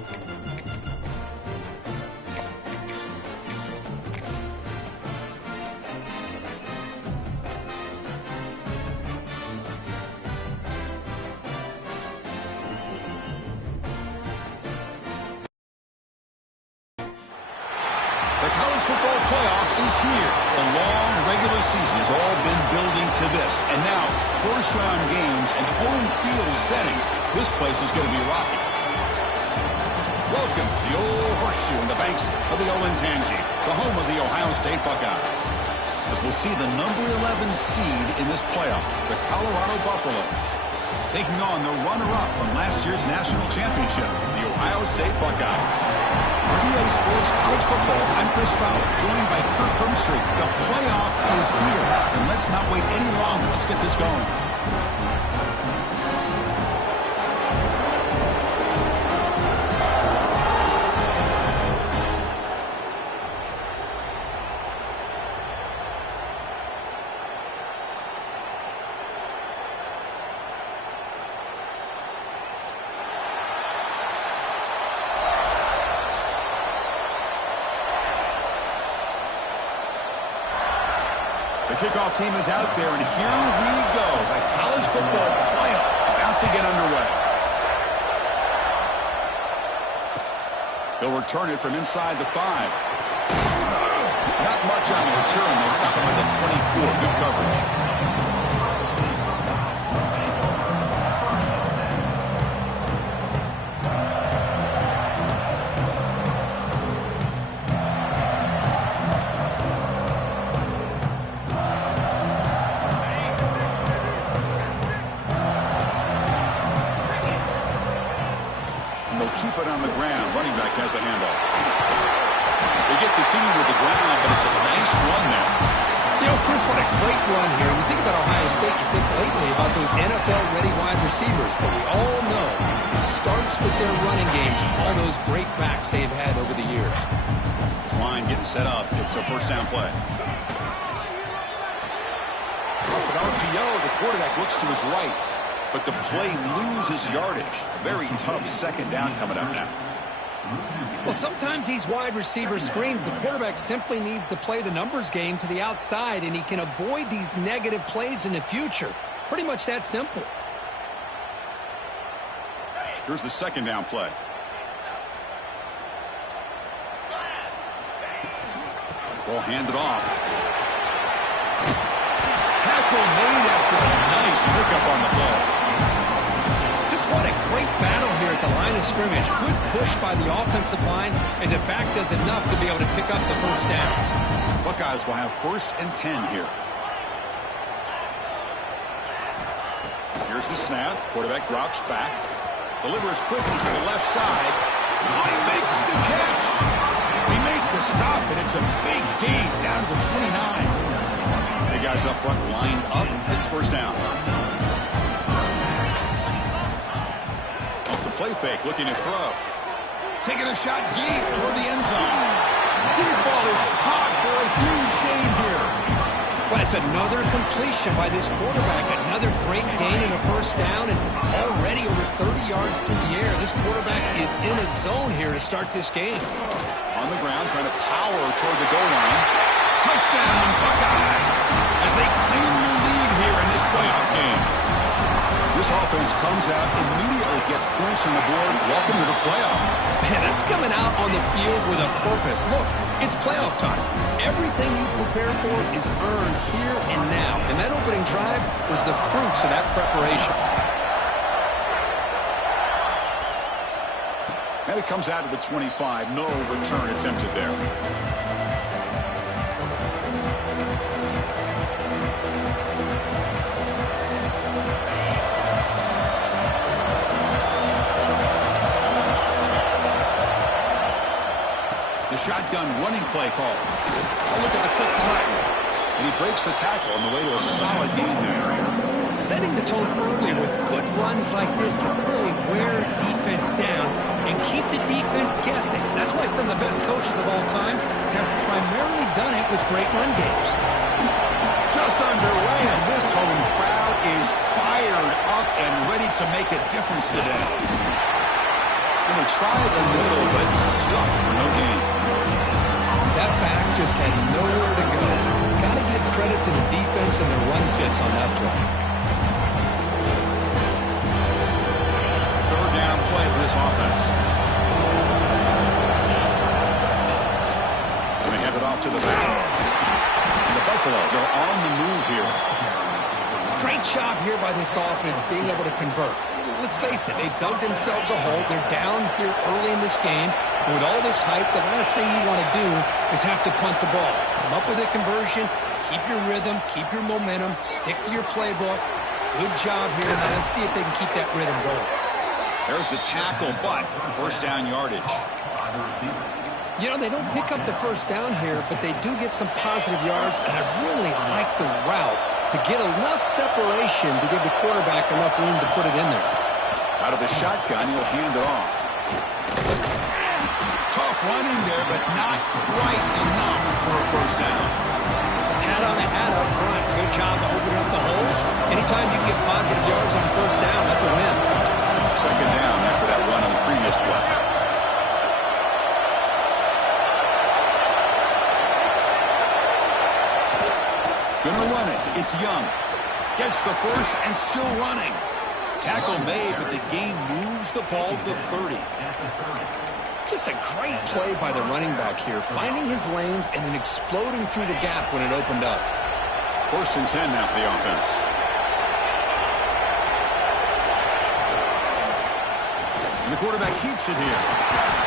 The college football playoff is here. The long regular season has all been building to this. And now, first-round games and home field settings. This place is going to be rocking. Welcome to the old horseshoe in the banks of the Olentangy, the home of the Ohio State Buckeyes. As we'll see the number 11 seed in this playoff, the Colorado Buffaloes, taking on the runner-up from last year's national championship, the Ohio State Buckeyes. For EA Sports College Football, I'm Chris Fowler, joined by Kirk Hermstreet. The playoff is here, and let's not wait any longer. Let's get this going. The kickoff team is out there, and here we go. The college football playoff about to get underway. They'll return it from inside the 5. Not much on the return. They'll stop him at the 24. Good coverage. Keep it on the ground. Running back has the handoff. They get the seam with the ground, but it's a nice run there. You know, Chris, what a great run here. You think about Ohio State, you think lately about those NFL-ready wide receivers, but we all know it starts with their running games, all those great backs they've had over the years. This line getting set up. It's a first down play. Off an RPO, the quarterback looks to his right. But the play loses yardage. Very tough second down coming up now. Well, sometimes these wide receiver screens, the quarterback simply needs to play the numbers game to the outside, and he can avoid these negative plays in the future. Pretty much that simple. Here's the second down play. Ball handed off. Tackle made after a nice pickup on the play. Just what a great battle here at the line of scrimmage. Good push by the offensive line, and the back does enough to be able to pick up the first down. Buckeyes will have 1st and 10 here. Here's the snap. Quarterback drops back. Delivers quickly to the left side. Oh, he makes the catch. We make the stop, and it's a big gain down to the 29. The guys up front lined up. It's first down. Off the play fake, looking to throw. Taking a shot deep toward the end zone. Deep ball is caught for a huge gain here. Well, it's another completion by this quarterback. Another great gain in a first down, and already over 30 yards through the air. This quarterback is in a zone here to start this game. On the ground, trying to power toward the goal line. Touchdown, Buckeyes, as they claim the lead here in this playoff game. This offense comes out, immediately gets points on the board. Welcome to the playoff. Man, that's coming out on the field with a purpose. Look, it's playoff time. Everything you prepare for is earned here and now. And that opening drive was the fruits of that preparation. And it comes out of the 25. No return attempted there. The shotgun running play call. Oh, look at the quick cut. And he breaks the tackle on the way to a solid gain there. Setting the tone early with good runs like this can really wear defense down and keep the defense guessing. That's why some of the best coaches of all time have primarily done it with great run games. Just underway, and this home crowd is fired up and ready to make a difference today. And the they try the middle, but stuck for no gain. That back just had nowhere to go. Got to give credit to the defense and their run fits on that play. Third down play for this offense. Going to hand it off to the back. And the Buffaloes are on the move here. Great job here by this offense being able to convert. Let's face it, they dug themselves a hole. They're down here early in this game. With all this hype, the last thing you want to do is have to punt the ball. Come up with a conversion, keep your rhythm, keep your momentum, stick to your playbook. Good job here. Now let's see if they can keep that rhythm going. There's the tackle, but first down yardage. You know, they don't pick up the first down here, but they do get some positive yards, and I really like the route to get enough separation to give the quarterback enough room to put it in there. Out of the shotgun, he'll hand it off. Tough running there, but not quite enough for a first down. Hat on the hat up front. Good job to open up the holes. Anytime you get positive yards on first down, that's a win. Second down after that run on the previous play. Gonna run it. It's Young. Gets the first and still running. Tackle made, but the gain moves the ball to 30. Just a great play by the running back here, finding his lanes and then exploding through the gap when it opened up. First and 10 now for the offense. And the quarterback keeps it here.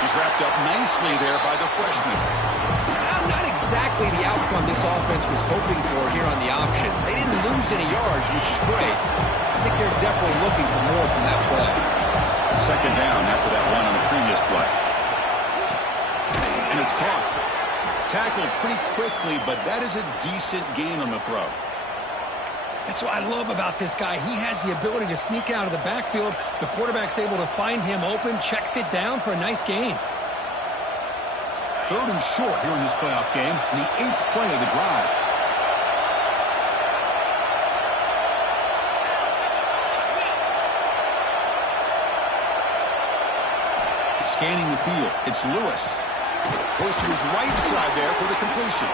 He's wrapped up nicely there by the freshman. Not exactly the outcome this offense was hoping for here on the option. They didn't lose any yards, which is great. I think they're definitely looking for more from that play. Second down after that run on the previous play. And it's caught. Tackled pretty quickly, but that is a decent gain on the throw. That's what I love about this guy. He has the ability to sneak out of the backfield. The quarterback's able to find him open, checks it down for a nice gain. Third and short here in this playoff game, and the 8th play of the drive. Scanning the field, it's Lewis. Goes to his right side there for the completion.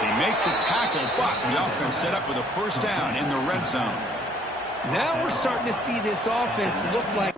They make the tackle, but the offense set up with a first down in the red zone. Now we're starting to see this offense look like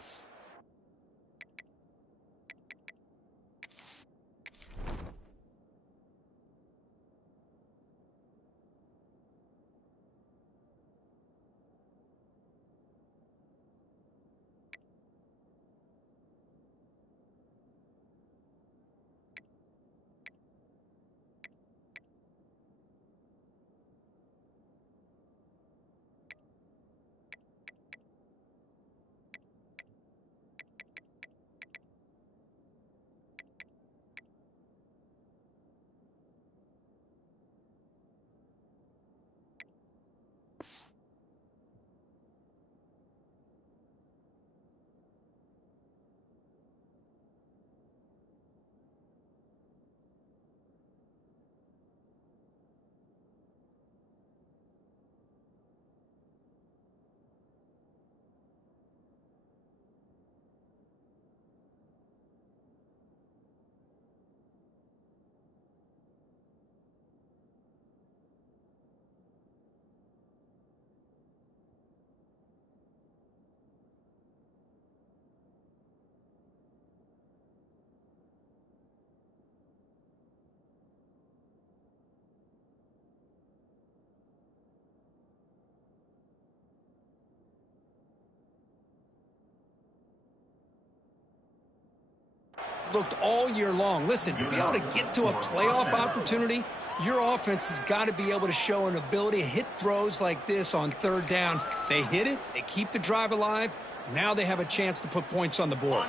looked all year long. Listen, to be able to get to a playoff opportunity, your offense has got to be able to show an ability to hit throws like this on third down. They hit it, they keep the drive alive. Now they have a chance to put points on the board.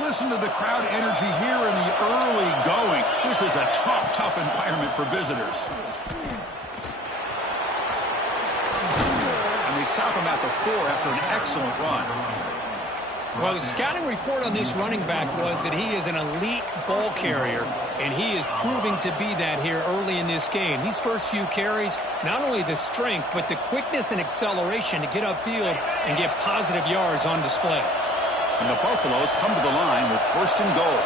Listen to the crowd energy here in the early going. This is a tough environment for visitors. And they stop him at the 4 after an excellent run. Well, the scouting report on this running back was that he is an elite ball carrier, and he is proving to be that here early in this game. These first few carries, not only the strength, but the quickness and acceleration to get upfield and get positive yards on display. And the Buffaloes come to the line with 1st and goal.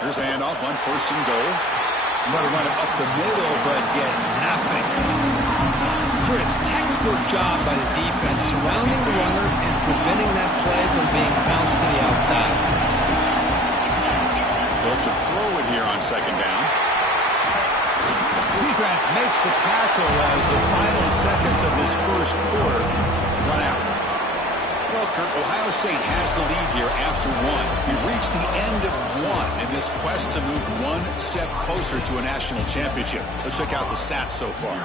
Here's the handoff on 1st and goal. Try to run it up the middle, but get nothing. Chris, textbook job by the defense surrounding the runner and preventing that play from being bounced to the outside. Look to throw it here on 2nd down. Defense makes the tackle as the final seconds of this 1st quarter run out. Well, Kirk, Ohio State has the lead here after 1. We've reached the end of 1 in this quest to move one step closer to a national championship. Let's check out the stats so far.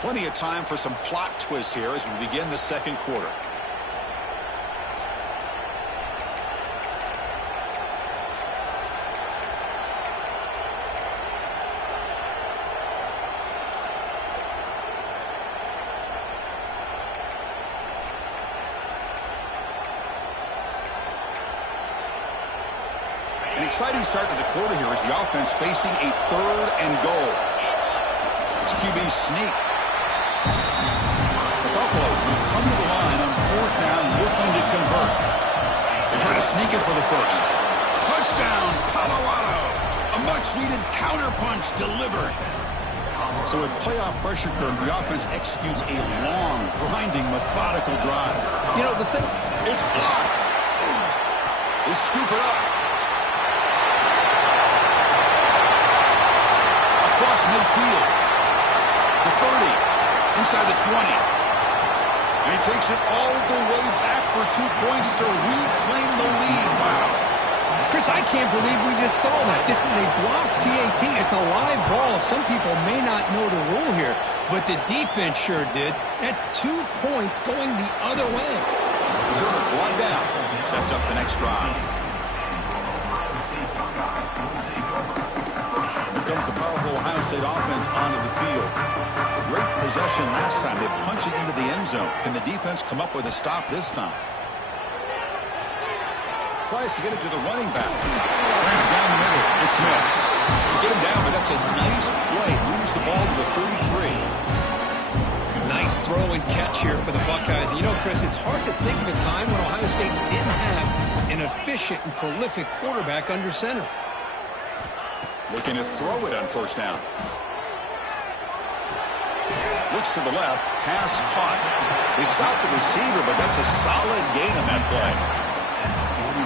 Plenty of time for some plot twists here as we begin the 2nd quarter. An exciting start to the quarter here as the offense facing a 3rd and goal. It's QB sneak. The Buffaloes will come to the line on 4th down looking to convert. They try to sneak it for the 1st. Touchdown, Colorado! A much-needed counterpunch delivered. So with playoff pressure curve, the offense executes a long, grinding, methodical drive. You know, the thing... It's blocked. They scoop it up. Across midfield. The 30. Inside the 20. And he takes it all the way back for 2 points to reclaim the lead. Wow. Chris, I can't believe we just saw that. This is a blocked PAT. It's a live ball. Some people may not know the rule here, but the defense sure did. That's 2 points going the other way. Turner, 1 down. Sets up the next drive. Here comes the powerful Ohio State offense onto the field. A great possession last time. They punch it into the end zone. Can the defense come up with a stop this time? Tries to get it to the running back. Down the middle. It's Smith. They get him down, but that's a nice play. Moves the ball to the 33. Nice throw and catch here for the Buckeyes. And you know, Chris, it's hard to think of a time when Ohio State didn't have an efficient and prolific quarterback under center. Looking to throw it on 1st down. Looks to the left. Pass caught. They stopped the receiver, but that's a solid gain on that play.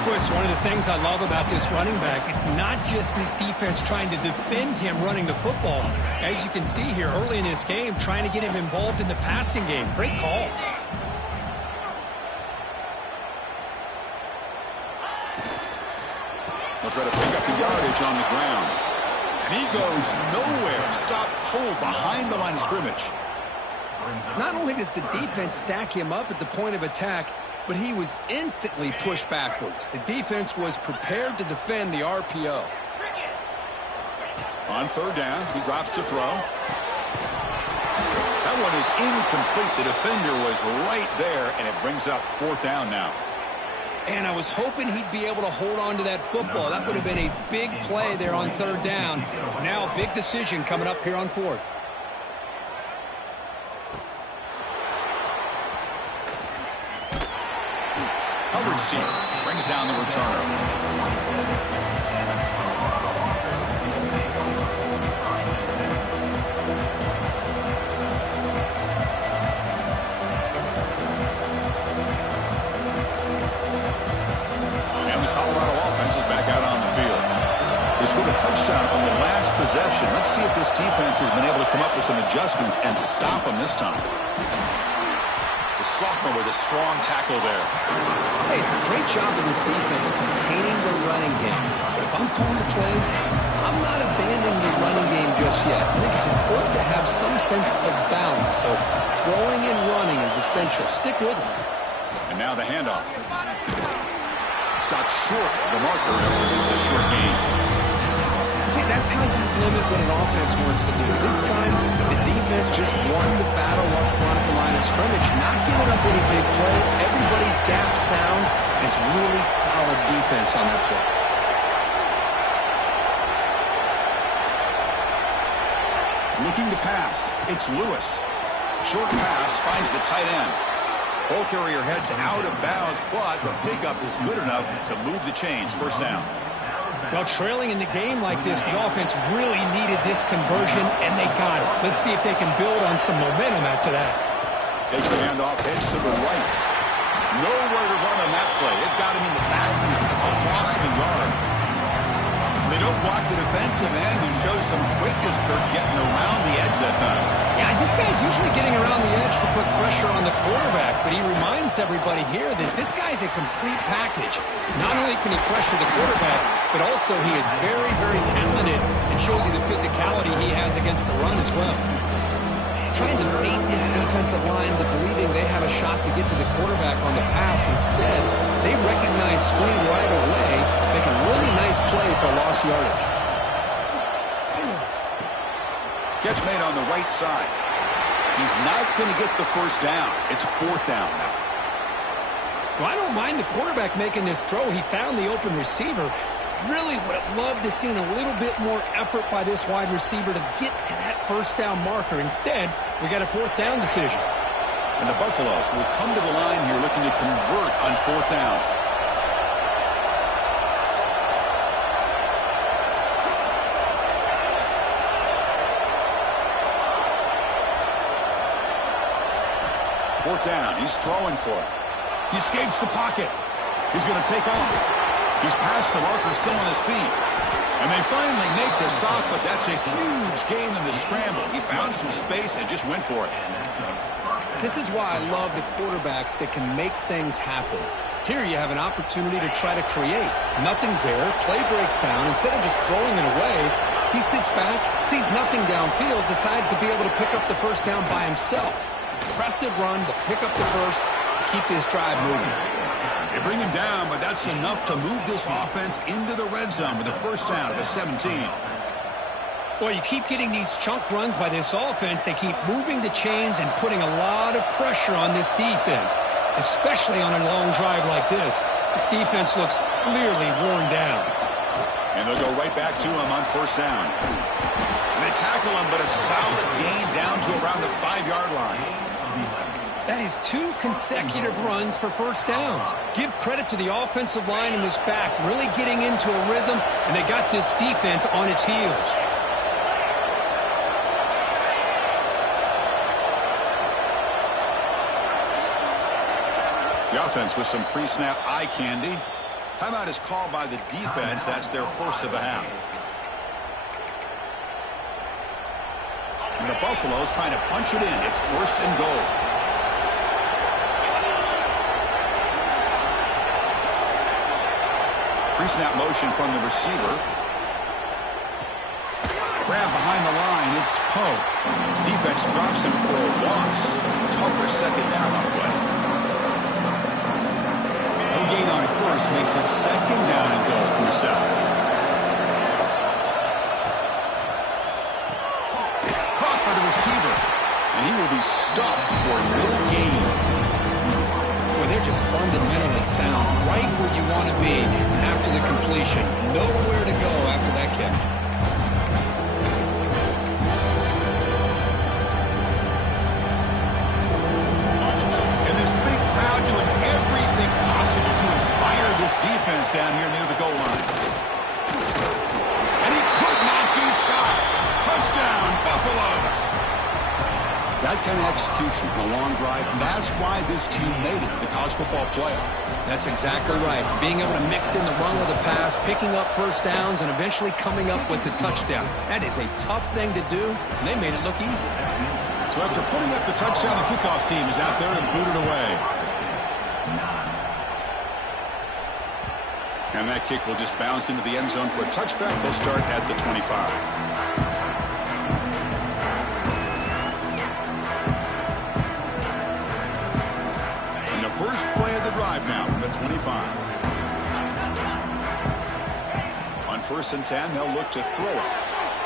Chris, one of the things I love about this running back, it's not just this defense trying to defend him running the football. As you can see here early in this game, trying to get him involved in the passing game. Great call. They'll try to pick up the yardage on the ground. And he goes nowhere. Stop cold behind the line of scrimmage. Not only does the defense stack him up at the point of attack, but he was instantly pushed backwards. The defense was prepared to defend the RPO. On 3rd down, he drops to throw. That one is incomplete. The defender was right there, and it brings up 4th down now. And I was hoping he'd be able to hold on to that football. That would have been a big play there on 3rd down. Now a big decision coming up here on 4th. Coverage team brings down the returner. Scored a touchdown on the last possession. Let's see if this defense has been able to come up with some adjustments and stop them this time. The sophomore with a strong tackle there. Hey, it's a great job of this defense containing the running game. But if I'm calling the plays, I'm not abandoning the running game just yet. I think it's important to have some sense of balance. So throwing and running is essential. Stick with it. And now the handoff. Stopped short of the marker after just a short game. See, that's how you limit what an offense wants to do. This time, the defense just won the battle up front at the line of scrimmage, not giving up any big plays. Everybody's gap sound. It's really solid defense on that play. Looking to pass. It's Lewis. Short pass finds the tight end. Ball carrier heads out of bounds, but the pickup is good enough to move the chains. First down. Well, trailing in the game like this, the offense really needed this conversion, and they got it. Let's see if they can build on some momentum after that. Takes the handoff, heads to the right. Nowhere to run on that play. It got him in the backfield. It's a loss of a yard. They don't block the defensive end and show some quickness, Kirk, getting around the edge that time. Yeah, this guy's usually getting around the edge to put pressure on the quarterback, but he reminds everybody here that this guy's a complete package. Not only can he pressure the quarterback, but also he is very, very talented and shows you the physicality he has against the run as well. Trying to bait this defensive line to believing they have a shot to get to the quarterback on the pass. Instead, they recognize screen right away, make a really nice play for lost yardage. Catch made on the right side. He's not going to get the first down. It's fourth down now. Well, I don't mind the quarterback making this throw. He found the open receiver. Really would have loved to seen a little bit more effort by this wide receiver to get to that first down marker. Instead, we got a fourth down decision. And the Buffaloes will come to the line here looking to convert on fourth down. Fourth down. He's throwing for it. He escapes the pocket. He's going to take off. He's past the marker, still on his feet. And they finally make the stop, but that's a huge gain in the scramble. He found some space and just went for it. This is why I love the quarterbacks that can make things happen. Here you have an opportunity to try to create. Nothing's there. Play breaks down. Instead of just throwing it away, he sits back, sees nothing downfield, decides to be able to pick up the first down by himself. Impressive run to pick up the first, keep this drive moving. They bring him down, but that's enough to move this offense into the red zone with a first down at the 17. Well, you keep getting these chunk runs by this offense. They keep moving the chains and putting a lot of pressure on this defense, especially on a long drive like this. This defense looks clearly worn down. And they'll go right back to him on first down. And they tackle him, but a solid gain down to around the 5-yard line. That is 2 consecutive runs for first downs. Give credit to the offensive line in this back, really getting into a rhythm, and they got this defense on its heels. The offense with some pre-snap eye candy. Timeout is called by the defense. That's their first of the half. And the Buffaloes trying to punch it in. It's first and goal. Pre-snap motion from the receiver. Grab behind the line. It's Poe. Defense drops him for a loss. Tougher second down on the way. No gain on first makes it second down and goal from the 7. Caught by the receiver. And he will be stuffed for no gain. They're just fundamentally sound, right where you want to be after the completion. Nowhere to go after that catch. And this big crowd doing everything possible to inspire this defense down here near the goal line. And he could not be stopped. Touchdown, Buffaloes. That kind of execution on a long drive, that's why this team made it to the college football playoff. That's exactly right. Being able to mix in the run with the pass, picking up first downs, and eventually coming up with the touchdown. That is a tough thing to do, and they made it look easy. So after putting up the touchdown, the kickoff team is out there and booted away. And that kick will just bounce into the end zone for a touchback. They'll start at the 25. First play of the drive now from the 25. On first and 10, they'll look to throw it.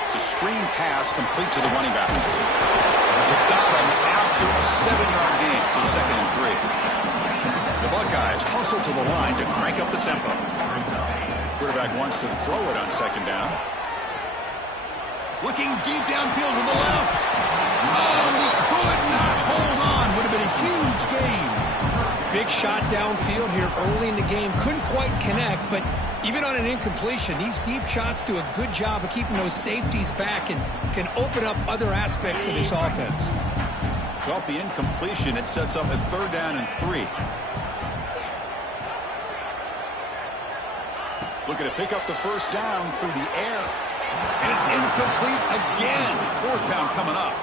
It's a screen pass complete to the running back. They've got him after a 7-yard gain, so second and 3. The Buckeyes hustle to the line to crank up the tempo. Quarterback wants to throw it on second down. Looking deep downfield to the left. Oh, and he could not hold on. Would have been a huge gain. Big shot downfield here early in the game. Couldn't quite connect, but even on an incompletion, these deep shots do a good job of keeping those safeties back and can open up other aspects of this offense. So off the incompletion, it sets up a 3rd down and 3. Looking to pick up the first down through the air. And it's incomplete again. 4th down coming up.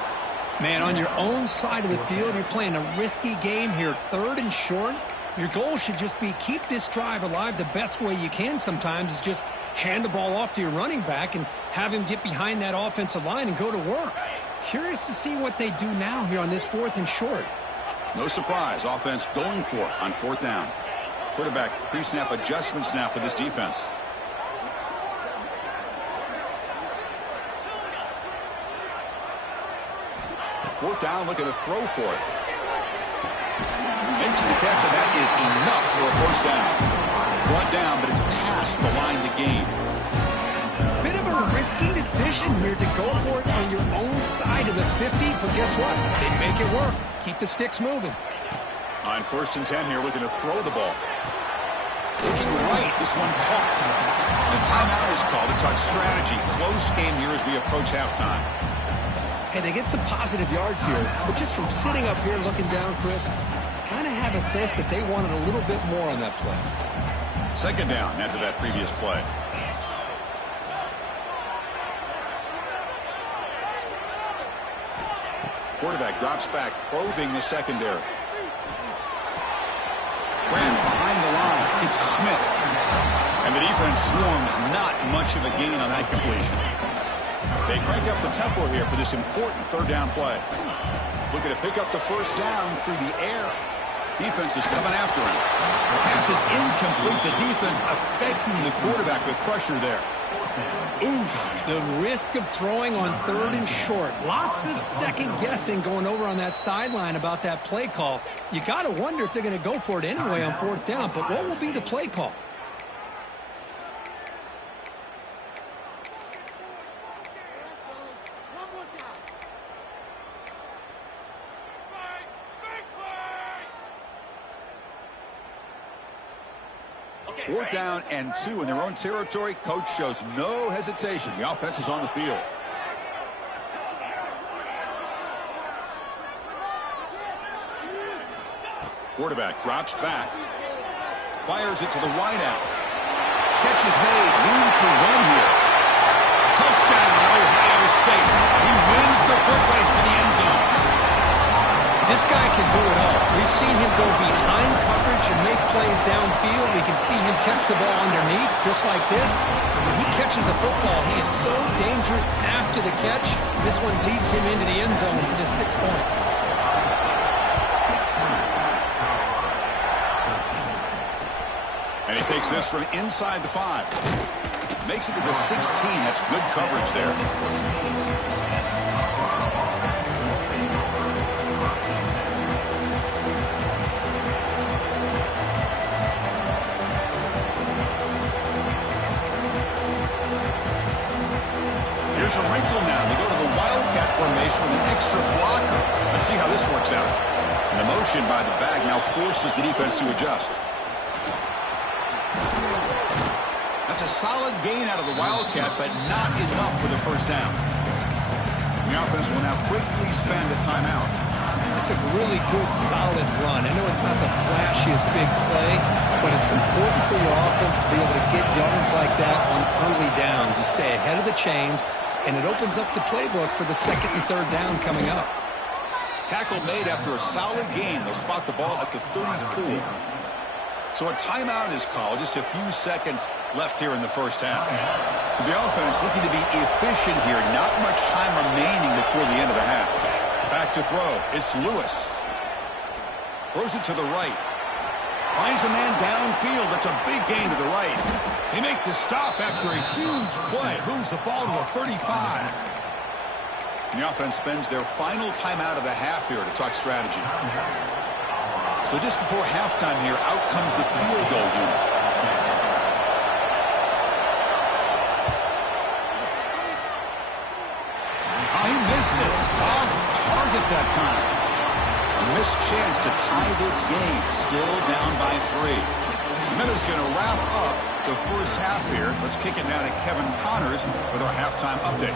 Man, on your own side of the field, you're playing a risky game here. 3rd and short. Your goal should just be keep this drive alive the best way you can sometimes is just hand the ball off to your running back and have him get behind that offensive line and go to work. Curious to see what they do now here on this 4th and short. No surprise. Offense going for it on 4th down. Quarterback pre-snap adjustments now for this defense. Fourth down, looking to throw for it. Makes the catch, and that is enough for a first down. Brought down, but it's past the line to gain. Bit of a risky decision here to go for it on your own side of the 50, but guess what? They make it work. Keep the sticks moving. On 1st and 10 here, looking to throw the ball. Looking right, this one caught. The timeout is called to talk strategy. Close game here as we approach halftime. Hey, they get some positive yards here, but just from sitting up here looking down, Chris, kind of have a sense that they wanted a little bit more on that play. 2nd down after that previous play. Quarterback drops back, probing the secondary. Ran behind the line. It's Smith. And the defense swarms, not much of a gain on that completion. They crank up the tempo here for this important 3rd down play. Looking to pick up the first down through the air. Defense is coming after him. Pass is incomplete. The defense affecting the quarterback with pressure there. Oof, the risk of throwing on 3rd and short. Lots of second guessing going over on that sideline about that play call. You got to wonder if they're going to go for it anyway on 4th down, but what will be the play call? Fourth down and 2 in their own territory. Coach shows no hesitation. The offense is on the field. Quarterback drops back. Fires it to the wideout. Catch is made. Room to run here. Touchdown, Ohio State. He wins the foot race to the end zone. This guy can do it all. We've seen him go behind coverage and make plays downfield. We can see him catch the ball underneath, just like this. And when he catches a football, he is so dangerous after the catch. This one leads him into the end zone for the 6 points. And he takes this from inside the 5. Makes it to the 16. That's good coverage there. Here's a wrinkle now. They go to the Wildcat formation with an extra blocker. Let's see how this works out. And the motion by the back now forces the defense to adjust. That's a solid gain out of the Wildcat, but not enough for the first down. The offense will now quickly spend a timeout. It's a really good, solid run. I know it's not the flashiest big play, but it's important for your offense to be able to get yards like that on early downs. You stay ahead of the chains, and it opens up the playbook for the 2nd and 3rd down coming up. Tackle made after a solid gain. They'll spot the ball at the 34. So a timeout is called. Just a few seconds left here in the first half. So the offense looking to be efficient here. Not much time remaining before the end of the half. Back to throw. It's Lewis. Throws it to the right. Finds a man downfield. That's a big gain to the right. They make the stop after a huge play. Moves the ball to the 35. And the offense spends their final timeout of the half here to talk strategy. So just before halftime here, out comes the field goal unit. that time. A missed chance to tie this game. Still down by 3. Miller's going to wrap up the first half here. Let's kick it now to Kevin Connors with our halftime update.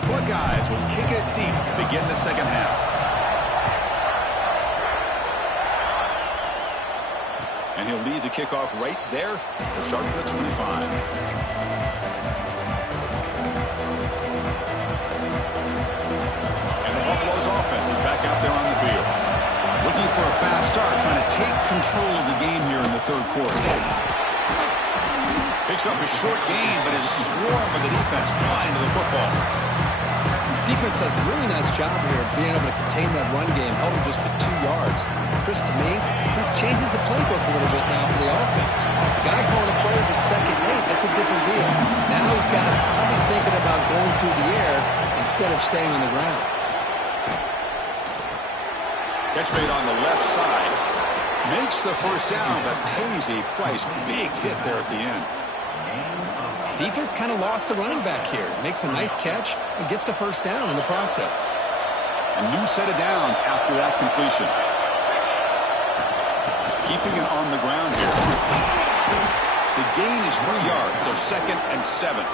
The Buckeyes will kick it deep to begin the second half. And he'll lead the kickoff right there. We'll start at the 25. Buffalo's offense is back out there on the field. Looking for a fast start, trying to take control of the game here in the third quarter. Picks up a short gain, but is swarmed with the defense flying to the football. Defense does a really nice job here of being able to contain that run game, held him just to 2 yards. Chris, to me, this changes the playbook a little bit now for the offense. The guy calling the plays at 2nd and 8, that's a different deal. Now he's got to probably thinking about going through the air instead of staying on the ground. Catch made on the left side. Makes the first down, but pays a price. Big hit there at the end. Defense kind of lost a running back here. Makes a nice catch and gets the first down in the process. A new set of downs after that completion. Keeping it on the ground here. The gain is 3 yards, so 2nd and 7.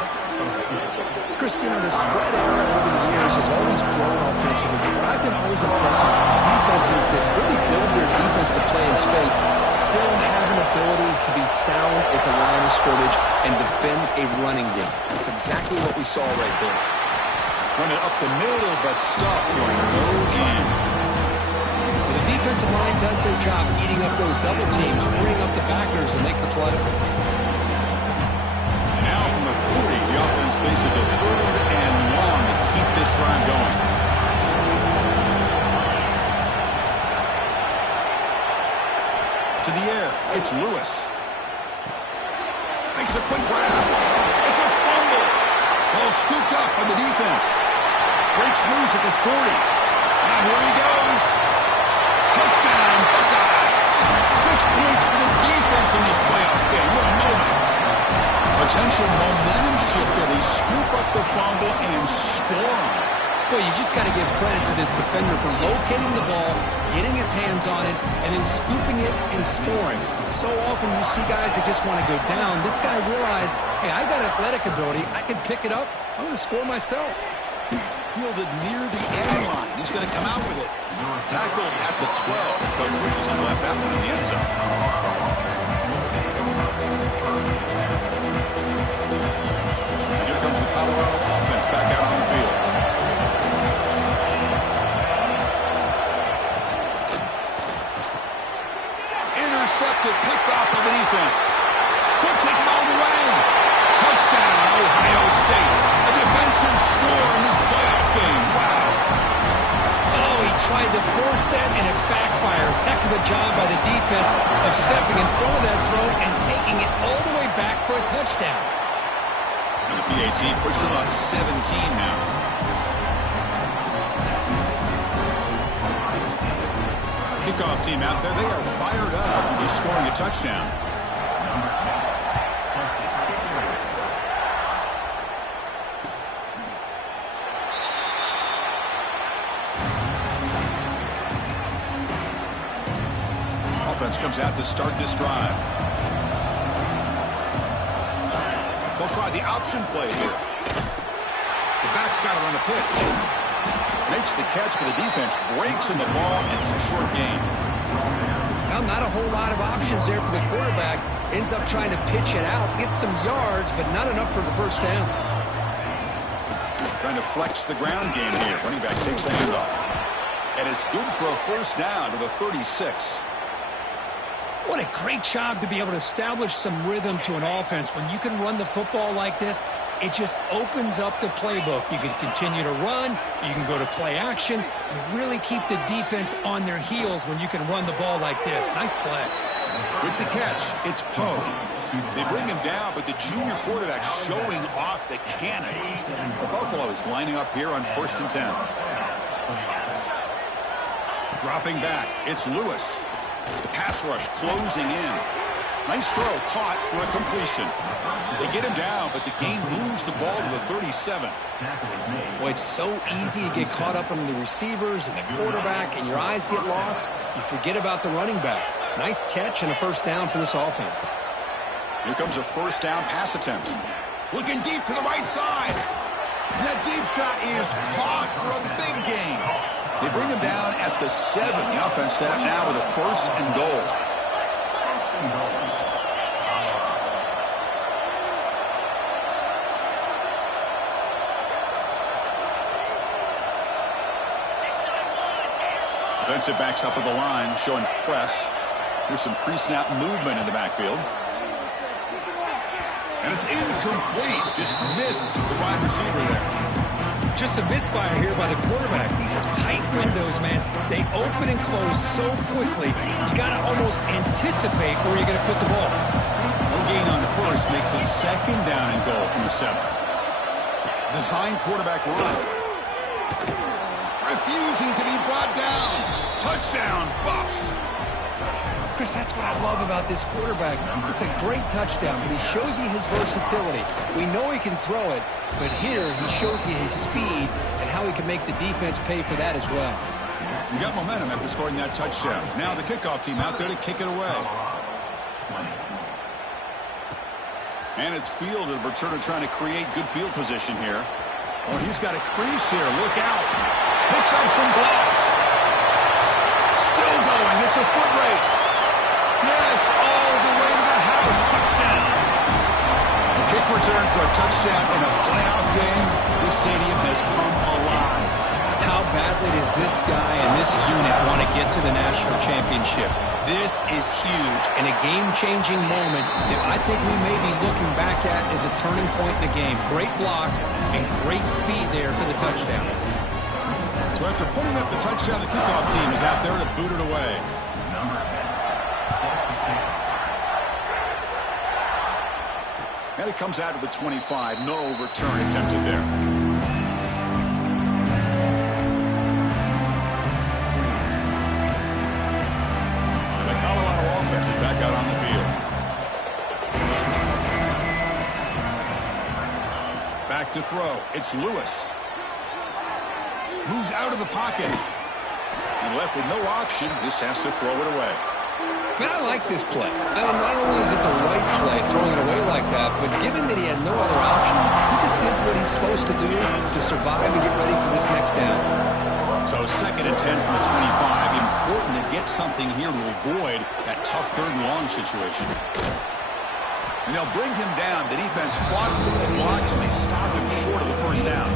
Christian, the spread era over the years has always grown offensively. But I've been always impressed with defenses that really build their defense to play in space, still have an ability to be sound at the line of scrimmage and defend a running game. That's exactly what we saw right there. Run it up the middle, but stuffed for no gain. The defensive line does their job eating up those double teams, freeing up the backers to make the play. Now from the 40, the offense faces a 3rd and long to keep this drive going. To the air, it's Lewis. Makes a quick grab. It's a fumble. Ball scooped up by the defense. Breaks loose at the 40. Now here he goes. Touchdown, Buckeyes. 6 points for the defense in this playoff game. What a moment. Potential momentum shifter. They scoop up the fumble and score. Well, you just got to give credit to this defender for locating the ball, getting his hands on it, and then scooping it and scoring. So often you see guys that just want to go down. This guy realized, hey, I got athletic ability. I can pick it up. I'm going to score myself. Fielded near the end line. He's going to come out with it. Tackled at the 12. But pushes him left that one in the end zone. And here comes the Colorado offense back out on the field. Intercepted, picked off by the defense. Could take it all the way. Touchdown, Ohio State. A defensive score in this playoff game. Wow. Oh, he tried to force that, and it backfires. Heck of a job by the defense of stepping in front of that throw and taking it all the way back for a touchdown. And the PAT puts them up 17 now. Kickoff team out there. They are fired up. He's scoring a touchdown. Offense comes out to start this drive. They'll try the option play here. The back's got it on the pitch. Makes the catch for the defense. Breaks in the ball, and it's a short gain. Well, not a whole lot of options there for the quarterback. Ends up trying to pitch it out. Gets some yards, but not enough for the first down. Trying to flex the ground game here. Running back takes the handoff. And it's good for a first down to the 36. What a great job to be able to establish some rhythm to an offense. When you can run the football like this, it just opens up the playbook. You can continue to run. You can go to play action. You really keep the defense on their heels when you can run the ball like this. Nice play. With the catch, it's Poe. They bring him down, but the junior quarterback showing off the cannon. Buffalo is lining up here on 1st and 10. Dropping back, it's Lewis. The pass rush closing in. Nice throw, caught for a completion. They get him down, but the gain moves the ball to the 37. Well, it's so easy to get caught up on the receivers and the quarterback, and your eyes get lost. You forget about the running back. Nice catch and a first down for this offense. Here comes a first down pass attempt. Looking deep to the right side. That deep shot is caught for a big gain. They bring him down at the 7. The offense set up now with a first and goal. Defensive backs up at the line, showing press. Here's some pre-snap movement in the backfield. And it's incomplete. Just missed the wide receiver there. Just a misfire here by the quarterback. These are tight windows, man. They open and close so quickly. You got to almost anticipate where you're going to put the ball. No gain on first makes it second down and goal from the 7. Design quarterback run. Refusing to be brought down. Touchdown, Buffs. Chris, that's what I love about this quarterback. It's a great touchdown, but he shows you his versatility. We know he can throw it, but here he shows you his speed and how he can make the defense pay for that as well. We got momentum after scoring that touchdown. Now the kickoff team out there to kick it away. And it's fielded. Returner trying to create good field position here. Oh, he's got a crease here. Look out. Picks up some blocks. Still going. It's a foot race. Yes, all the way to the house. Touchdown. A kick return for a touchdown in a playoff game. This stadium has come alive. How badly does this guy and this unit want to get to the national championship? This is huge and a game-changing moment that I think we may be looking back at as a turning point in the game. Great blocks and great speed there for the touchdown. So after putting up the touchdown, the kickoff team is out there to boot it away. And it comes out of the 25. No return attempted there. And the Colorado offense is back out on the field. Back to throw. It's Lewis. Moves out of the pocket. And left with no option, just has to throw it away. Man, I like this play. Not only is it the right play, throwing it away like that, but given that he had no other option, he just did what he's supposed to do to survive and get ready for this next down. So 2nd and 10 from the 25. Important to get something here to avoid that tough 3rd and long situation. And they'll bring him down. The defense fought through the blocks, and they stopped him short of the first down.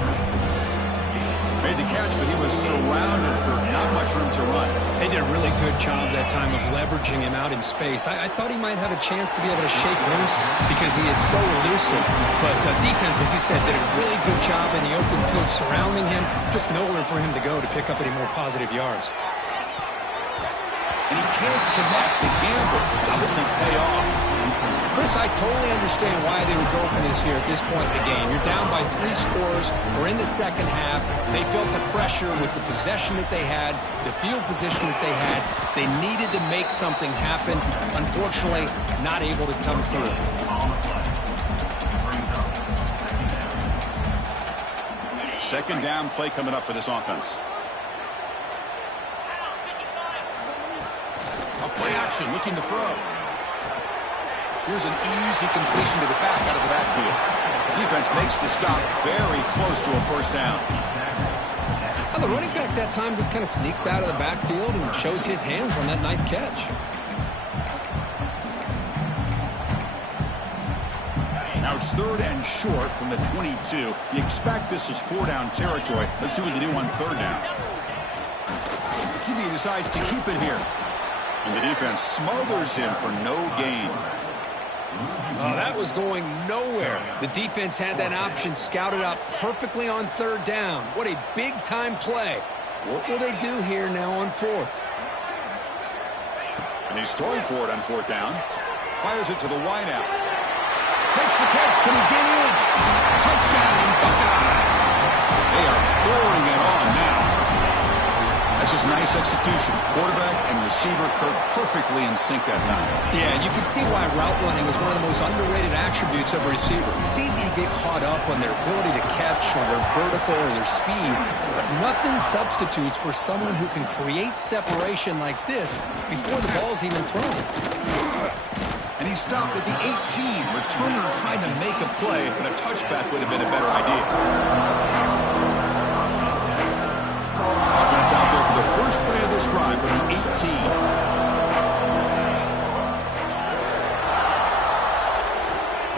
Made the catch, but he was surrounded for not much room to run. They did a really good job that time of leveraging him out in space. I thought he might have a chance to be able to shake loose because he is so elusive. But defense, as you said, did a really good job in the open field surrounding him. Just nowhere for him to go to pick up any more positive yards. And he can't connect. The gamble doesn't pay off. Chris, I totally understand why they would go for this here at this point in the game. You're down by 3 scores. We're in the second half. They felt the pressure with the possession that they had, the field position that they had. They needed to make something happen. Unfortunately, not able to come through. Second down play coming up for this offense. A play action, looking to throw. Here's an easy completion to the back out of the backfield. Defense makes the stop very close to a first down. Well, the running back that time just kind of sneaks out of the backfield and shows his hands on that nice catch. Now it's 3rd and short from the 22. You expect this is 4-down territory. Let's see what they do on 3rd down. QB decides to keep it here. And the defense smothers him for no gain. Oh, that was going nowhere. The defense had that option scouted out perfectly on 3rd down. What a big-time play. What will they do here now on 4th? And he's throwing for it on 4th down. Fires it to the wideout. Makes the catch. Can he get in? Touchdown, Buckeyes. They are pouring it on now. That This is nice execution. Quarterback and receiver perfectly in sync that time. Yeah, you can see why route running is one of the most underrated attributes of a receiver. It's easy to get caught up on their ability to catch or their vertical or their speed, but nothing substitutes for someone who can create separation like this before the ball's even thrown. And he stopped at the 18. Returner trying to make a play, but a touchback would have been a better idea. Offense out there for the first play of this drive from the 18.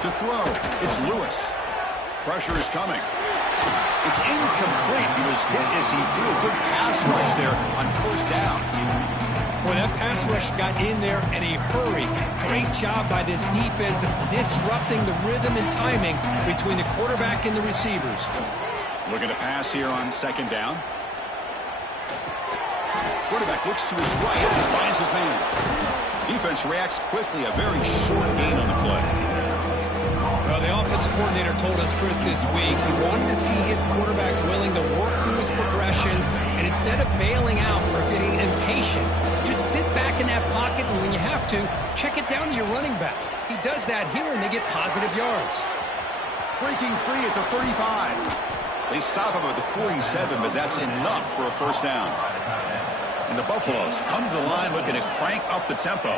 To throw, it's Lewis. Pressure is coming. It's incomplete. He was hit as he threw a good pass rush there on first down. Well, that pass rush got in there in a hurry. Great job by this defense of disrupting the rhythm and timing between the quarterback and the receivers. Looking to pass here on second down. Quarterback looks to his right and finds his man. Defense reacts quickly. A very short gain on the play. Well, the offensive coordinator told us, Chris, this week he wanted to see his quarterback willing to work through his progressions, and instead of bailing out or getting impatient, just sit back in that pocket, and when you have to, check it down to your running back. He does that here, and they get positive yards. Breaking free at the 35. They stop him at the 47, but that's enough for a first down. And the Buffaloes come to the line looking to crank up the tempo.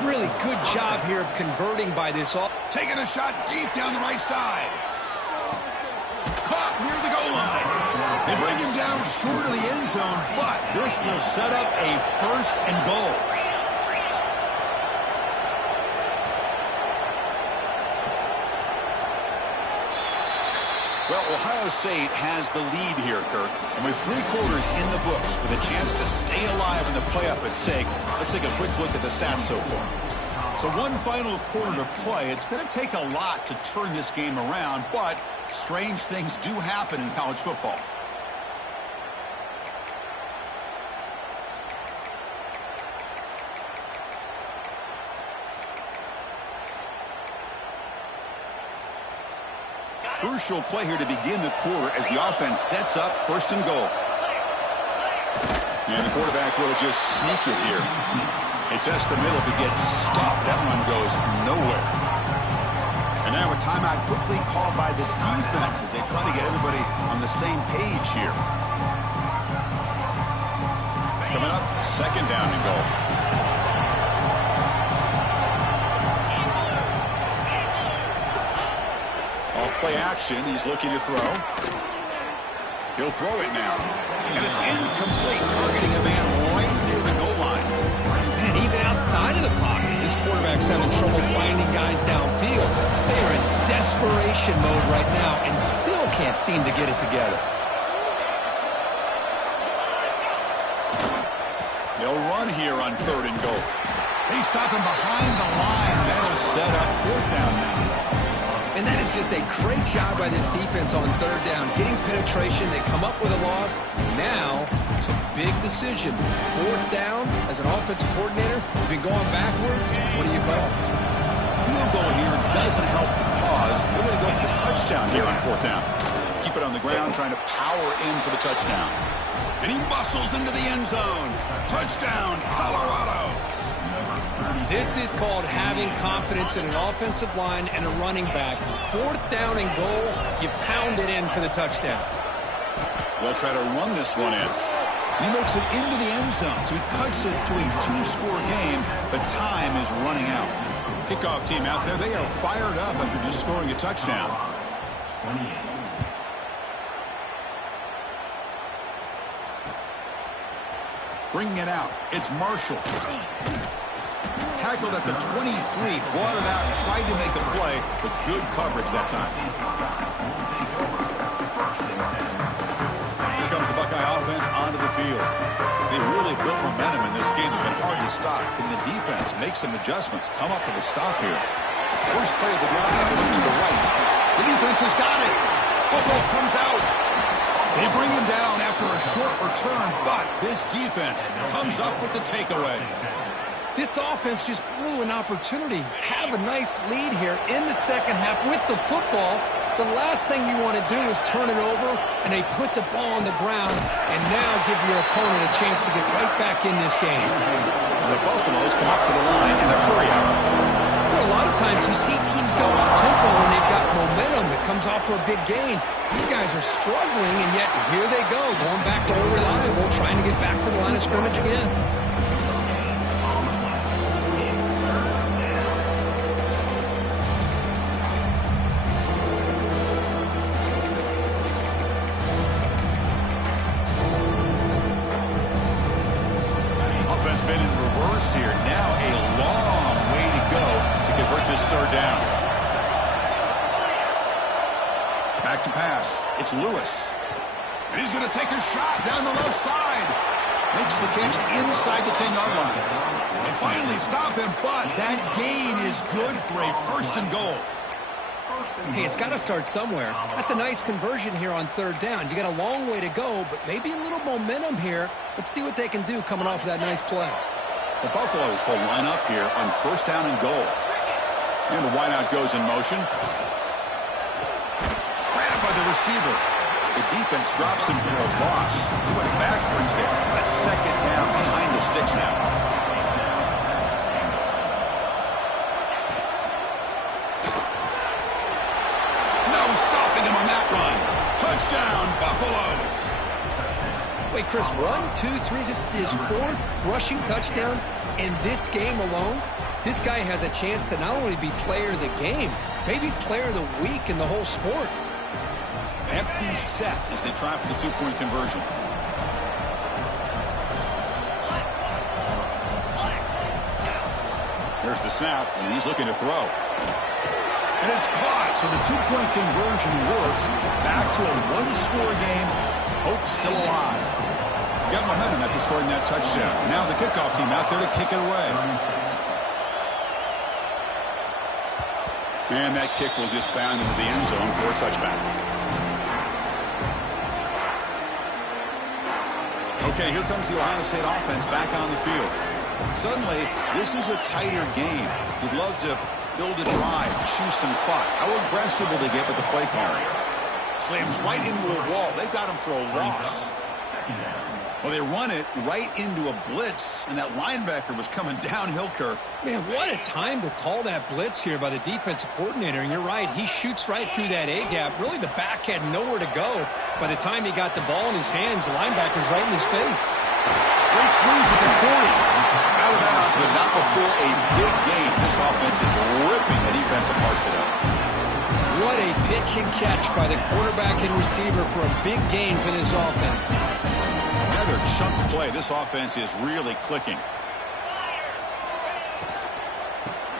Really good job here of converting by this all. Taking a shot deep down the right side. Caught near the goal line. They bring him down short of the end zone, but this will set up a first and goal. Well, Ohio State has the lead here, Kirk. And with 3 quarters in the books, with a chance to stay alive in the playoff at stake, let's take a quick look at the stats so far. So one final quarter to play. It's going to take a lot to turn this game around, but strange things do happen in college football. Crucial play here to begin the quarter as the offense sets up first and goal. And the quarterback will just sneak it here. They test the middle to get stopped. That one goes nowhere. And now a timeout quickly called by the defense as they try to get everybody on the same page here. Coming up, second down and goal. Play action. He's looking to throw. He'll throw it now. And it's incomplete, targeting a man right near the goal line. And even outside of the pocket, this quarterback's having trouble finding guys downfield. They are in desperation mode right now and still can't seem to get it together. They'll run here on third and goal. They stop him behind the line. That'll set up fourth down now. And that is just a great job by this defense on third down. Getting penetration, they come up with a loss. Now, it's a big decision. Fourth down, as an offensive coordinator, you've been going backwards. What do you call? Field goal here doesn't help the cause. We're going to go for the touchdown here on fourth down. Keep it on the ground, trying to power in for the touchdown. And he bustles into the end zone. Touchdown, Colorado. This is called having confidence in an offensive line and a running back. Fourth down and goal, you pound it in for the touchdown. They'll try to run this one in. He makes it into the end zone, so he cuts it to a 2-score game, but time is running out. Kickoff team out there, they are fired up after just scoring a touchdown. 28. Bringing it out, it's Marshall. Tackled at the 23, brought it out, tried to make a play, but good coverage that time. Here comes the Buckeye offense onto the field. They really built momentum in this game. It's been hard to stop. Can the defense make some adjustments, come up with a stop here? First play of the drive, going to the right. The defense has got it. Football comes out. They bring him down after a short return, but this defense comes up with the takeaway. This offense just blew an opportunity. Have a nice lead here in the second half with the football, The last thing you want to do is turn it over, and they put the ball on the ground, and now give your opponent a chance to get right back in this game. And the Buffaloes come up to the line in a hurry up. Well, a lot of times you see teams go up-tempo when they've got momentum that comes off for a big gain. These guys are struggling, and yet here they go, going back to old reliable, trying to get back to the line of scrimmage again. Been in reverse here. Now a long way to go to convert this third down. Back to pass. It's Lewis. And he's going to take a shot down the left side. Makes the catch inside the 10-yard line. They finally stop him, but that gain is good for a first and goal. Hey, it's got to start somewhere. That's a nice conversion here on third down. You got a long way to go, but maybe a little momentum here. Let's see what they can do coming off of that nice play. The Buffaloes will line up here on first down and goal. And the wideout goes in motion. Grabbed by the receiver. The defense drops him for a loss. He went backwards there. A second down behind the sticks now. Stopping him on that run. Touchdown, Buffaloes. Wait, Chris, 1, 2, 3. This is his fourth rushing touchdown in this game alone. This guy has a chance to not only be player of the game, maybe player of the week in the whole sport. Empty set as they try for the two-point conversion. There's the snap, and he's looking to throw. And it's caught, so the two-point conversion works. Back to a one-score game. Hope still alive. Got momentum after scoring that touchdown. Now the kickoff team out there to kick it away. And that kick will just bound into the end zone for a touchback. Okay, here comes the Ohio State offense back on the field. Suddenly, this is a tighter game. You'd love to build a drive, choose some clock. How aggressive will they get with the play calling? Slams right into a wall. They've got him for a loss. Well, they run it right into a blitz, and that linebacker was coming downhill, Kirk. Man, what a time to call that blitz here by the defensive coordinator. And you're right, he shoots right through that A-gap. Really, the back had nowhere to go. By the time he got the ball in his hands, the linebacker's right in his face. Great swings at the 40. Out of bounds, but not before a big game. This offense is ripping the defense apart today. What a pitch and catch by the quarterback and receiver for a big gain for this offense. Another chunk play. This offense is really clicking.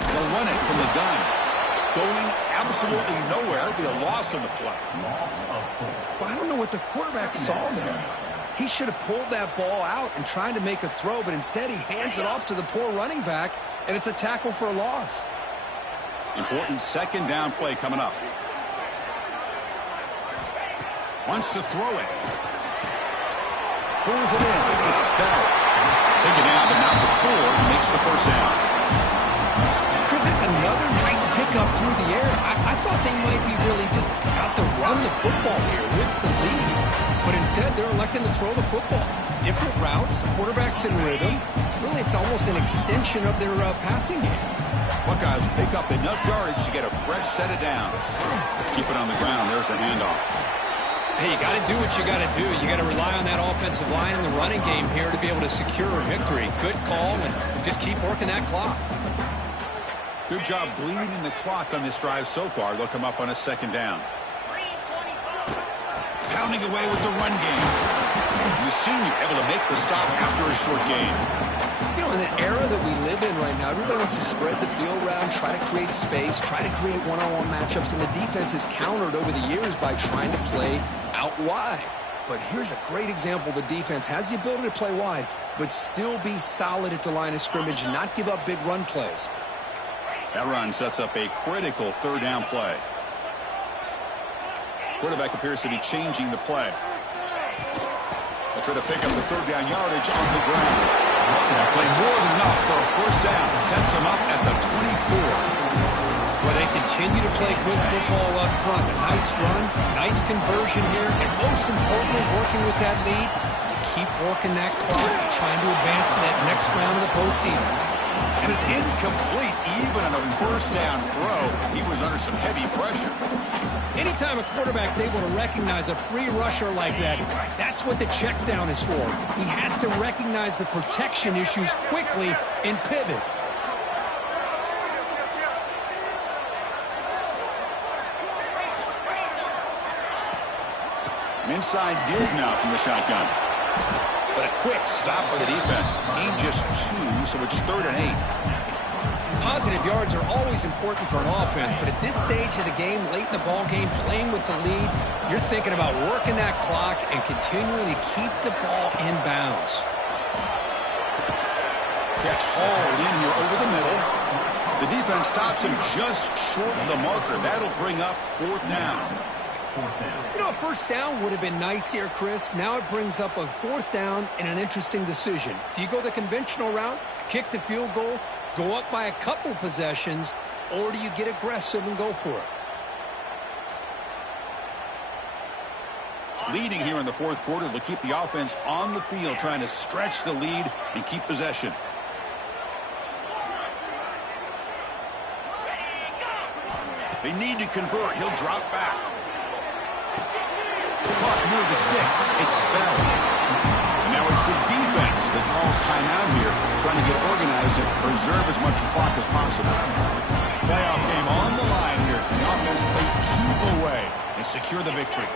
They'll run it from the gun. Going absolutely nowhere. It'll be a loss on the play. Well, I don't know what the quarterback saw there. He should have pulled that ball out and tried to make a throw, but instead he hands it off to the poor running back, and it's a tackle for a loss. Important second down play coming up. Wants to throw it. Pulls it in. It's Bell. Take it down, but not before he makes the first down. Chris, that's another nice pickup through the air. I thought they might be really just out to run the football here with the lead. But instead, they're electing to throw the football. Different routes, quarterbacks in rhythm. Really, it's almost an extension of their passing game. Buckeyes pick up enough yardage to get a fresh set of downs. Keep it on the ground. There's the handoff. Hey, you got to do what you got to do. You got to rely on that offensive line and the running game here to be able to secure a victory. Good call, and just keep working that clock. Good job bleeding the clock on this drive so far. They'll come up on a second down. Pounding away with the run game. The senior able to make the stop after a short game. You know, in the era that we live in right now, everybody wants to spread the field around, try to create space, try to create one-on-one matchups, and the defense is countered over the years by trying to play out wide. But here's a great example. The defense has the ability to play wide, but still be solid at the line of scrimmage and not give up big run plays. That run sets up a critical third down play. Quarterback appears to be changing the play. They'll try to pick up the third down yardage on the ground. That play more than enough for a first down. Sets him up at the 24. Well, they continue to play good football up front. A nice run, nice conversion here, and most importantly, working with that lead, you keep working that clock, trying to advance to that next round of the postseason. And it's incomplete even on a first down throw. He was under some heavy pressure. Anytime a quarterback's able to recognize a free rusher like that, that's what the check down is for. He has to recognize the protection issues quickly and pivot. An inside deals now from the shotgun. But a quick stop by the defense. Gain just 2, so it's 3rd and 8. Positive yards are always important for an offense, but at this stage of the game, late in the ball game, playing with the lead, you're thinking about working that clock and continuing to keep the ball in bounds. Catch hauled in here over the middle. The defense stops him just short of the marker. That'll bring up 4th down. You know, a first down would have been nice here, Chris. Now it brings up a 4th down and an interesting decision. Do you go the conventional route, kick the field goal, go up by a couple possessions, or do you get aggressive and go for it? Leading here in the 4th quarter, they'll keep the offense on the field, trying to stretch the lead and keep possession. They need to convert. He'll drop back. Caught near the sticks. It's Bell. Now it's the defense that calls timeout here, trying to get organized and preserve as much clock as possible. Playoff game on the line here. The offense play keep away and secure the victory.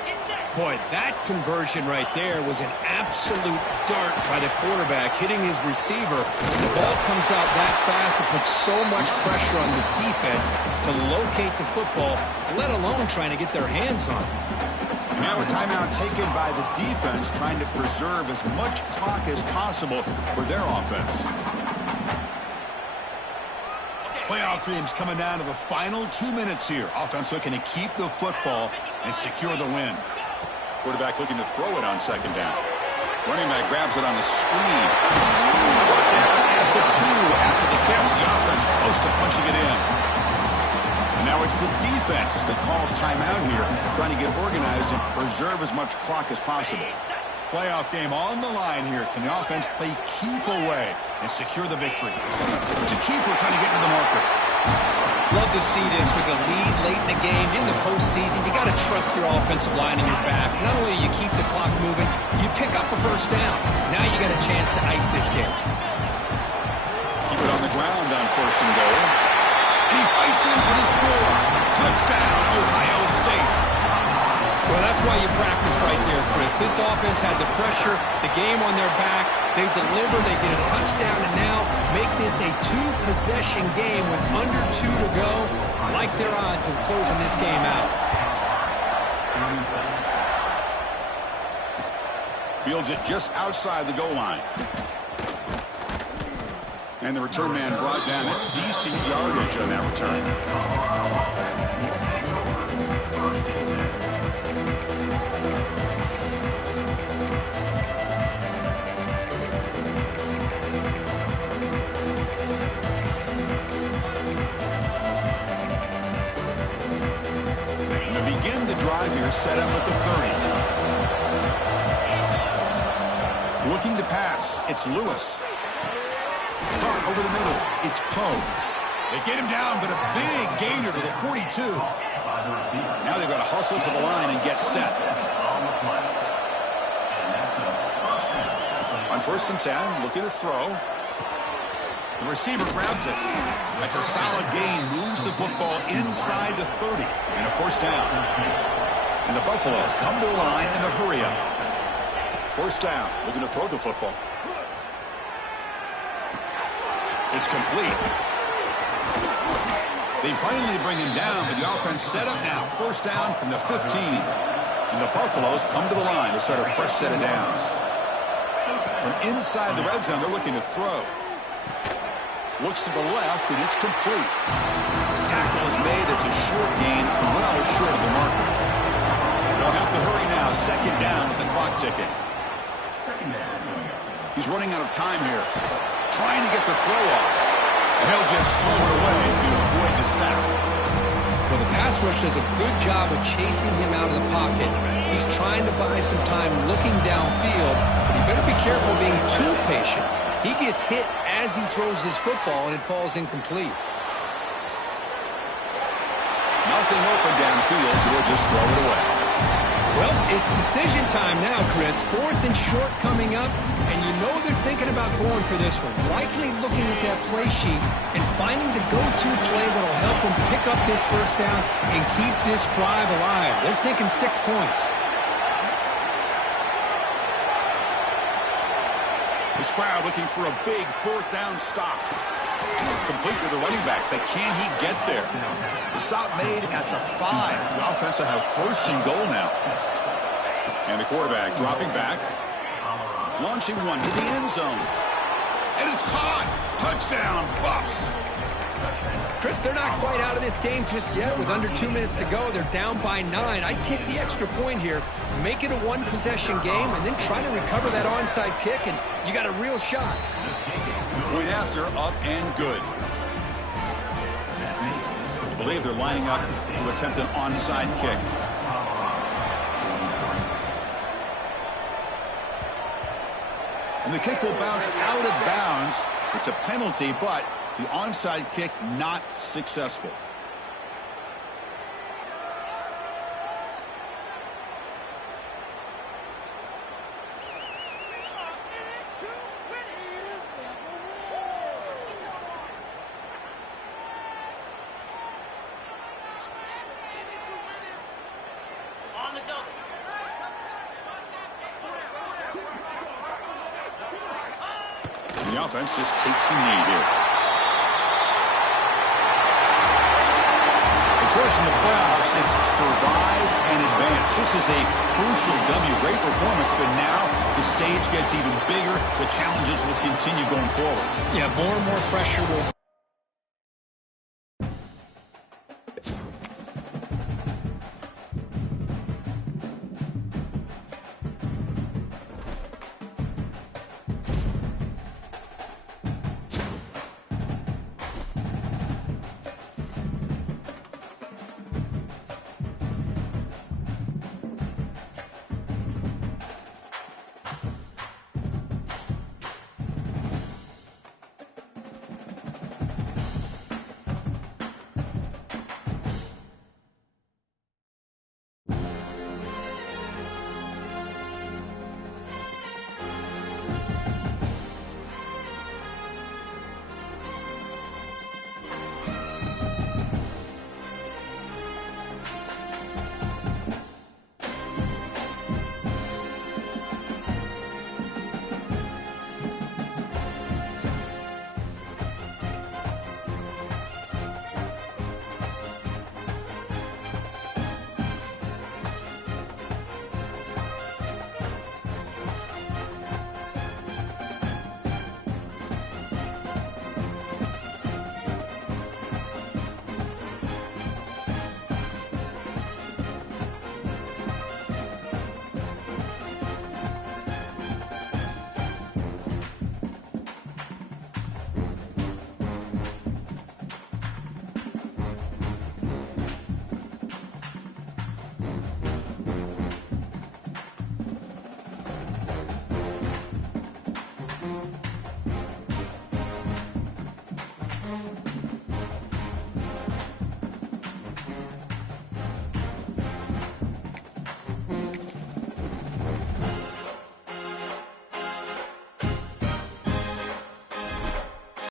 Boy, that conversion right there was an absolute dart by the quarterback, hitting his receiver. The ball comes out that fast to put so much pressure on the defense to locate the football, let alone trying to get their hands on it. Now a timeout taken by the defense, trying to preserve as much clock as possible for their offense. Playoff themes coming down to the final 2 minutes here. Offense looking to keep the football and secure the win. Quarterback looking to throw it on 2nd down. Running back grabs it on the screen. Brought down at the 2 after the catch. The offense close to punching it in. And now it's the defense that calls timeout here, trying to get organized and preserve as much clock as possible. Playoff game on the line here. Can the offense play keep away and secure the victory? It's a keeper trying to get to the marker. Love to see this with a lead late in the game, in the postseason. You got to trust your offensive line in your back. Not only do you keep the clock moving, you pick up a first down. Now you got a chance to ice this game. Keep it on the ground on 1st and goal. And he fights in for the score. Touchdown, Ohio State. Well, that's why you practice right there, Chris. This offense had the pressure, the game on their back. They delivered, they get a touchdown, and now make this a 2-possession game with under 2 to go. Like their odds of closing this game out. Fields it just outside the goal line. And the return man brought down. That's decent yardage on that return. And to begin the drive here, set up at the 30. Looking to pass, it's Lewis. Dart over the middle, it's Poe. They get him down, but a big gainer to the 42. Now they've got to hustle to the line and get set. On 1st and 10, looking to throw. The receiver grabs it. That's a solid gain, moves the football inside the 30, and a 1st down. And the Buffaloes come to the line in a hurry up. 1st down, looking to throw the football. It's complete. They finally bring him down, but the offense set up now. 1st down from the 15. And the Buffaloes come to the line to start a fresh set of downs. From inside the red zone, they're looking to throw. Looks to the left, and it's complete. Tackle is made. It's a short gain, well short of the marker. They'll have to hurry now. 2nd down with the clock ticking. He's running out of time here. Trying to get the throw off. And he'll just throw it away to avoid the sack. Well, the pass rush does a good job of chasing him out of the pocket. He's trying to buy some time looking downfield, but he better be careful being too patient. He gets hit as he throws his football, and it falls incomplete. Nothing open downfield, so we'll just throw it away. Well, it's decision time now, Chris. 4th and short coming up, and you know they're thinking about going for this one. Likely looking at that play sheet and finding the go-to play that will help them pick up this first down and keep this drive alive. They're thinking 6 points. This crowd looking for a big 4th down stop. Complete with the running back, but can he get there? The stop made at the 5. The offense will have 1st and goal now. And the quarterback dropping back. Launching one to the end zone. And it's caught. Touchdown, Buffs. Chris, they're not quite out of this game just yet. With under 2 minutes to go, they're down by 9. I'd kick the extra point here, make it a one-possession game, and then try to recover that onside kick, and you got a real shot. Point after, up and good. I believe they're lining up to attempt an onside kick. And the kick will bounce out of bounds. It's a penalty, but the onside kick not successful. The offense just takes a knee here. Of course, in the playoffs, it's survive and advance. This is a crucial W. Great performance, but now the stage gets even bigger. The challenges will continue going forward. Yeah, more and more pressure will